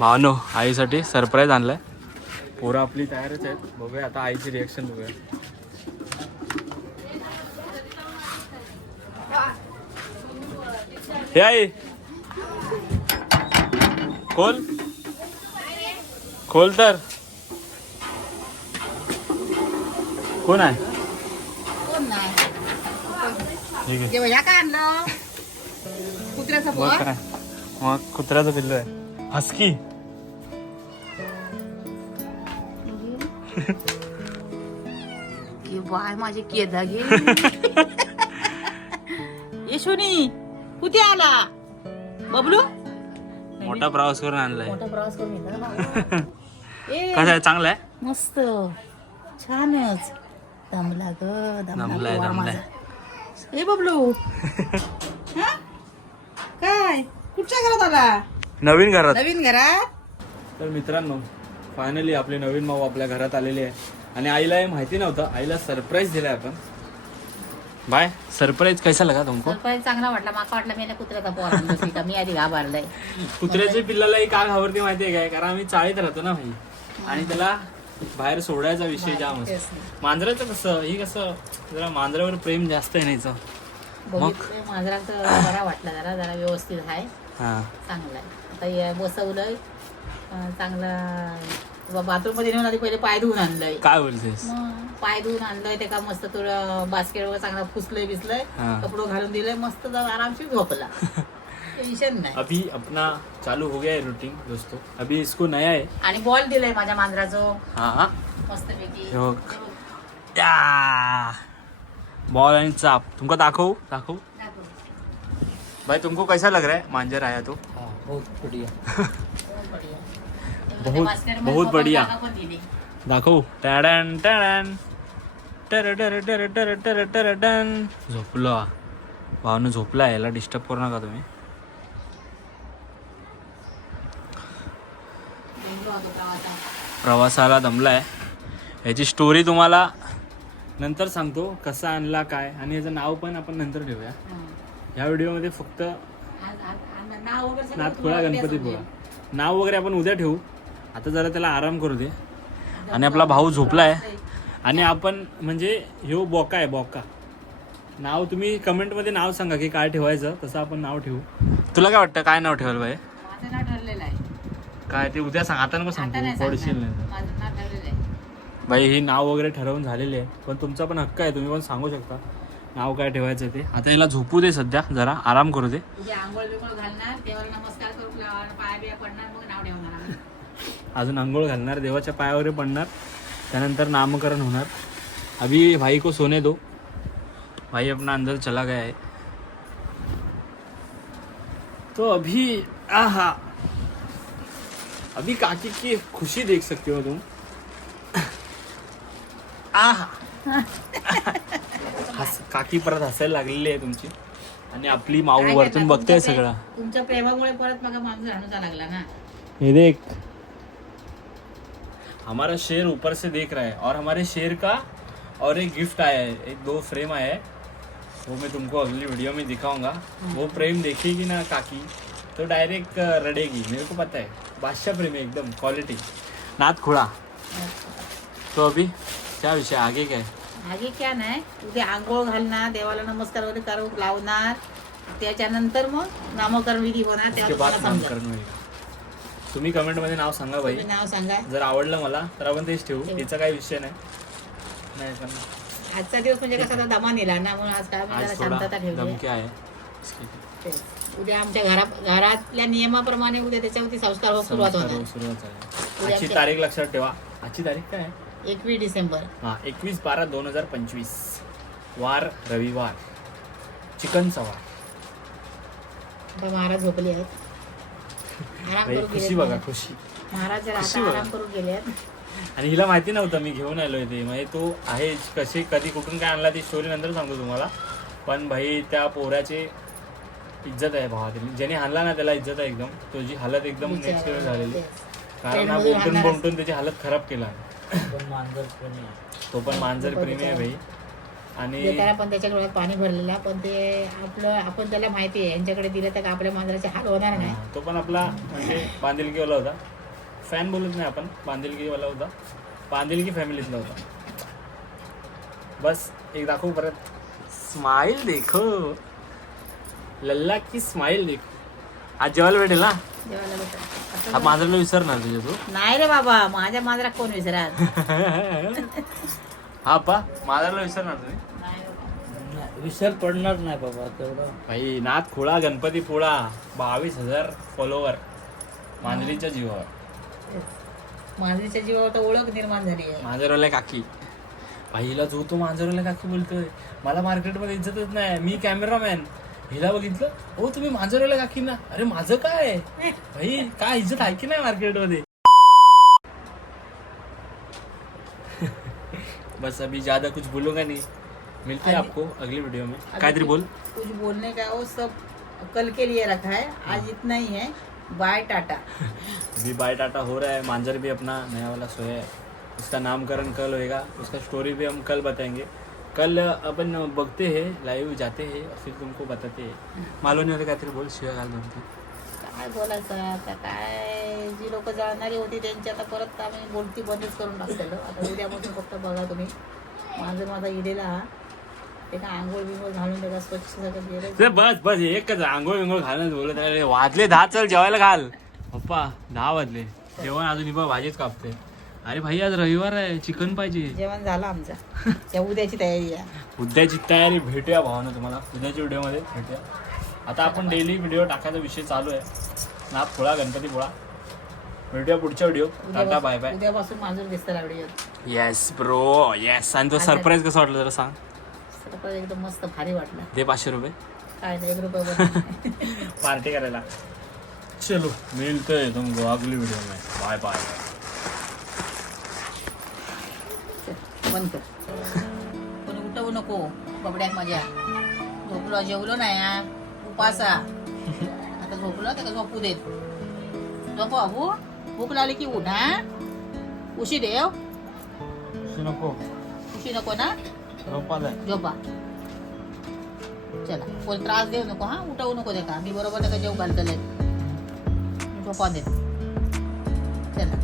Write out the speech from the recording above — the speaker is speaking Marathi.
भावनो आईसाठी सरप्राईज आणलाय. पोरं आपली तयारच आहेत. बघूया आता आईची रिएक्शन बघूया. हे आई खोल खोल तर कोण आहे? कोण नाही ठीक आहे. जेव्हा या काय आणलं कुत्र्याचा मग पोहा काय मग कुत्र्याचं पिल्लू आहे. हस्की. बाय माझे केदा गे यशोनी कुठे आला बबलू मोठा प्रवास करून आणलाय. मोठा प्रवास करून येतो ना. ए, कसं आहे? चांगलं आहे. मस्त छानच दमला ग दमलाय, पोहा दमलाय. माझा. ए बबलू हा? काय कुठच्या घरात आला? नवीन घरात. नवीन घरात. तर मित्रांनो फायनली आपले नवीन माऊ आपल्या घरात आलेले आहे आणि आईला हे माहिती नव्हतं. आईला सरप्राईज दिलाय आपण. बाय सरप्राईज कैसा लगा तुमको? सरप्राईज चांगला वाटला. माका वाटलं मी कुत्र्याचा पोहा आणला की का मी आधी घाबरलाय. कुत्र्याच्या पिल्लालाही का घाबरते माहितीये काय? कारण आम्ही चाळीत राहतो ना भाई आणि त्याला बाहेर सोडायचा विषय जाम असतो. तेच ना. मांजराचं कसं ही कसं जरा मांजरावर प्रेम जास्त आहे नाहीचं. बघितलं मांजरा तर बरा वाटला. जरा जरा व्यवस्थित आहे हा चांगला आहे. आता हे बसवलंय चांगला. बाथरूम मध्ये नेऊन आधी पहिले पाय धुवून आणलंय. काय बोलतेस? मग पाय धुवून आणलंय ते का मस्त थोडं बास्केट वगैरे चांगला फुसलंय बिसलंय हा. कपडे घालून दिलंय मस्त जरा आरामशीर झोपला. टेन्शन नाही. अभी अपना चालू हो गया है रूटीन दोस्तों. अभी इसको नया है. आणि बॉल दिलाय माझ्या मांजराचं हा मस्त पैकी. हो. बॉल आणि चाप तुमको दाखवू दाखवू भाई. तुमको कैसा लग रहा है मांजर आया तो? बहुत बढ़िया. बहुत बढ़िया. दाखवू. टॅडन टॅडन टर टर टर टर टर टर डन. झोपलो भावनं झोपला. याला डिस्टर्ब करू नका तुम्ही. प्रवासाला दमलाय. याची स्टोरी तुम्हाला नंतर सांगतो कसा आणला काय आणि याचं नाव पण आपण नंतर ठेवूया. ह्या व्हिडिओमध्ये फक्त नाथखोळा गणपतीपुळा नाव वगैरे आपण उद्या ठेवू. आता जरा त्याला आराम करू दे. आणि आपला भाऊ झोपलाय आणि आपण म्हणजे ह्यो बोका आहे बोका. नाव तुम्ही कमेंटमध्ये नाव सांगा की काय ठेवायचं तसं आपण नाव ठेवू. तुला काय वाटतं काय नाव ठेवायला पाहिजे? माझं नाव ठरलेलं आहे. काय ते उद्या सांग. आता नको आता सांगतो नाही पडशील सांगणार. नाही. माझं नाव ठरलेलं आहे. भाई ही नाव वगैरे ठरवून झालेले आहे पण तुमचा पण हक्क आहे. तुम्ही पण सांगू शकता नाव काय ठेवायचं ते. आता याला झोपू दे सध्या जरा आराम करू दे. तुझे आंघोळ बिंघोळ घालणार देवाला नमस्कार करून पाया बिया पडणार मग नाव ठेवणार आम्ही. अजून अंघोळ घालणार देवाच्या पायावर पडणार त्यानंतर नामकरण होणार. अभी भाई को सोने दो. भाई अपना अंदर चला गया है तो अभी आहा अभी काकी की खुशी देख सकते हो तुम. आहा काकी परत हसायला लागलेली आहे तुमची आणि आपली माऊ काय वरतून करणार? बघते सगळं. तुमच्या प्रेमामुळे परत मला माणूस आणूचा लागला ना. ये देख हमारा शेर ऊपर से देख रहा है और हमारे शेर का और एक गिफ्ट आया है. एक 2 फ्रेम आया है वो मैं तुमको अगली वीडियो में दिखाऊंगा. वो फ्रेम देखेगी ना काकी तो डायरेक्ट रडेगी. मेरे को पता है. बादशाह प्रेम है एकदम क्वालिटी. नाथखोळा. तो अभी क्या विषय आगे क्या है? आगे क्या नाही उद्या आंघोळ घालणार देवाला नमस्कार वगैरे करून लावणार त्याच्यानंतर मग नामकरण विधी होणार. उसके तेव्हा बाद तुम्हाला समजेल. नामकरण होईल. तुम्ही कमेंट मध्ये नाव सांगा भाई. तुम्ही नाव सांगा. जर आवडलं मला तर आपण तेच ठेवू. त्याचा काही विषय नाही. नाही पण आजचा दिवस म्हणजे कसा दमा नेला ना म्हणून आज काय म्हणजे आज जरा थोडा शांतता ठेवली धमकी आहे. तेच. उद्या आमच्या घरातल्या नियमाप्रमाणे उद्या त्याच्यावरती संस्कार होत सुरुवात होणार. सुरुवात झाली. आजची तारीख लक्षात ठेवा. आजची तारीख काय आहे? 21 डिसेंबर. हा 21/12/2025 वार रविवार. चिकन सवार. आता महाराज झोपले आहेत. आराम भाई, करून खुशी गेलेत बघा महाराज. खुशी. महाराज जरा खुशी आता बघा. आराम करून गेले आहेत. आणि हिला माहिती नव्हतं मी घेऊन आलोय ते. म्हणजे तो आहे कशी कधी कुठून काय आणला ती स्टोरी नंतर सांगतो तुम्हाला. पण भाई त्या पोऱ्याची इज्जत आहे भावातील. ज्याने आणला ना त्याला इज्जत आहे एकदम. तुझी हालत एकदम नेक्स्ट लेवल झालेली. तेच. कारण हा ट्रेनमध्ये बोंटून राहणारच. बोंटून त्याची हालत खराब केला. पण मांजर प्रेमी आहे. तो पण मांजर प्रेमी आहे भाई. आणि देताना पण त्याच्या डोळ्यात पाणी भरलेला, पण ते आपण त्याला माहिती आहे यांच्याकडे दिलं तर आपल्या मांजराचे हाल होणार नाही. तो पण आपला म्हणजे बांधिलकीवाला होता. फॅन बोलत नाही आपण, बांधिलकीवाला होता. बांधिलकी फॅमिलीतला होता. बस एक दाखवू परत. स्माइल देखो, लल्ला की स्माइल देखो. आज जेवायला भेटेल ना. जेवायला भेटत. हा मांजराला विसरणार तुझ्या तू. नाही रे बाबा, माझ्या मांजरा कोण विसरात. हा पा मांजराला विसरणार तुम्ही. नाही बाबा. विसर पडणार नाही बाबा तेवढं. भाई नाथ खोळा गणपती पोळा 22,000 फॉलोवर मांजरीच्या जीवावर. मांजरीच्या जीवावर तर ओळख निर्माण झाली आहे. मांजरवाल्या काकी. भाईला जो तो मांजरवाल्या काकी बोलतोय. मला मार्केटमध्ये इज्जतच नाही, मी कॅमेरामॅन. हिला बघितलं, हो तुम्ही मांजरवाल्या काकी ना. अरे माझं काय भाई, काय इज्जत आहे की नाही मार्केटमध्ये. बस अभी ज्यादा कुछ बोलूंगा नहीं. मिलते हैं आपको अगली वीडियो में. कायतरी बोल. कुछ बोलने का वो सब कल के लिए रखा है, आज इतना ही है. बाय टाटा. अभी बाय टाटा हो रहा है. मांजर भी अपना नया वाला सोया है. उसका नामकरण कल होएगा. उसका स्टोरी भी हम कल बताएंगे. कल अपन बघते हैं, लाईव्ह जाते हैं और फिर तुमको बताते हैं. मालवणी मध्ये काहीतरी बोल, शिवाय घाल म्हणते. काय बोलायचं आता, काय जी लोक जाणारी होती त्यांची आता परत आम्ही बोलती बंदच करून टाकलेलो. आता उद्यापासून फक्त बघा तुम्ही, माझा इडेला हा ते का आंघोळ बिंघोळ घालून त्याचा स्वच्छ सगळं गेलं. ते बस एकच आंघोळ बिंघोळ घालून बोलत आहे. वाजले 10, चल जेवायला घाल. पप्पा 10 वाजले, जेवण अजून इबा भाजीच कापते. अरे भाई आज रविवार आहे, चिकन पाहिजे. जेवण झालं आमचं, त्या उद्याची तयारी आहे. उद्याची तयारी. भेटूया भावानं तुम्हाला उद्याच्या व्हिडिओमध्ये भेटूया. आता आपण डेली व्हिडिओ टाकायचा विषय चालू आहे. नाथ खोळा गणपती पोळा. भेटूया पुढच्या व्हिडिओ. Tata bye bye. उद्यापासून मांजर दिसतं लागली. Yes bro yes. आणि तो सरप्राईज कसं वाटलं जरा सांग. एकदम मस्त भारी वाटलं. दे 500 रुपये काय नाही, 1 रुपया पार्टी करायला. चलो मिलते हैं तुमको अगली वीडियो में. Bye bye. बंद कर. कोणी उठवू नको बबड्यात माझ्या. झोपलो जेवलो नाही हा. उपासा आता झोपलो त्याला झोपू देत. झोप बाबू, भूक लागली की उठ. हा उशी देव, नको उशी नको ना. झोपा. झोपा. चला, कोण त्रास देऊ नको. हा उठवू नको त्याला. मी बरोबर त्याला जेव घालतले. झोपा देत. चला.